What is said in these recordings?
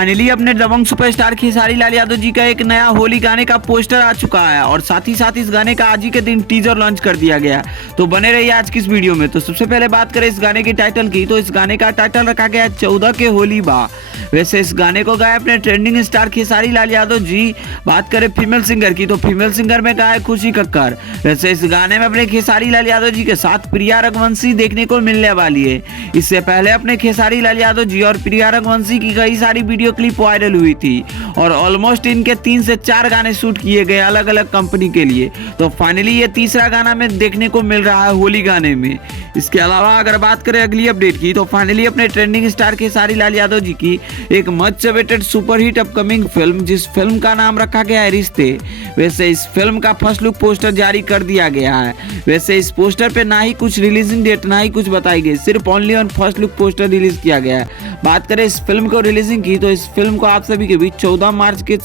Finally अपने दबंग superstar Khesari Lal Yadav ji का एक नया होली गाने का पोस्टर आ चुका है और साथ ही साथ इस गाने का आज ही के दिन टीजर लॉन्च कर दिया गया। तो बने रहिए आज की इस वीडियो में। तो सबसे पहले बात करें इस गाने के टाइटल की, तो इस गाने का टाइटल रखा गया है 14 के होली बा। वैसे इस गाने को गाया अपने ट्रेंडिंग स्टार खेसारी लाल यादव जी। बात करें फीमेल सिंगर की, तो फीमेल सिंगर में गाया है खुशी कक्कर। वैसे इस गाने में अपने खेसारी लाल यादव जी के साथ प्रिया रघुवंशी देखने को मिलने वाली है। इससे पहले अपने खेसारी लाल यादव जी और प्रिया रघुवंशी की कई सारी वीडियो क्लिप वायरल हुई थी और ऑलमोस्ट इनके 3 से 4 गाने शूट किए गए अलग अलग कंपनी के लिए। तो फाइनली ये तीसरा गाना में देखने को मिल रहा है होली गाने में। इसके अलावा अगर बात करें अगली अपडेट की, तो फाइनली अपने ट्रेंडिंग स्टार खेसारी लाल यादव जी की एक much awaited superhit upcoming film, जिस फिल्म का नाम रखा गया है रिश्ते। वैसे इस फिल्म का फर्स्ट लुक पोस्टर जारी कर दिया गया है। वैसे इस पोस्टर पे ना ही कुछ रिलीजिंग डेट ना ही कुछ बताई गई, सिर्फ only on first look poster release किया गया है। बात करें इस फिल्म को रिलीजिंग की, तो इस फिल्म को आप सभी के बीच 14 मार्च के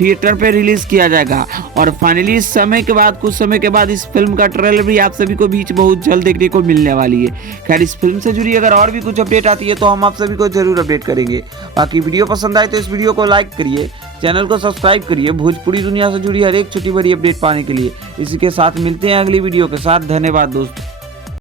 थिएटर पे रिलीज किया जाएगा और फाइनली इस समय के बाद कुछ समय के बाद इस फिल्म का ट्रेलर भी आप सभी को बीच बहुत जल्द देखने को मिलने वाली है। खैर इस फिल्म से जुड़ी अगर और भी कुछ अपडेट आती है तो हम आप सभी को जरूर अपडेट करेंगे। बाकी वीडियो पसंद आए तो इस वीडियो को लाइक करिए, चैनल को सब्सक्राइब करिए भोजपुरी दुनिया से जुड़ी हर एक छोटी बड़ी अपडेट पाने के लिए। इसी के साथ मिलते हैं अगली वीडियो के साथ। धन्यवाद दोस्तों।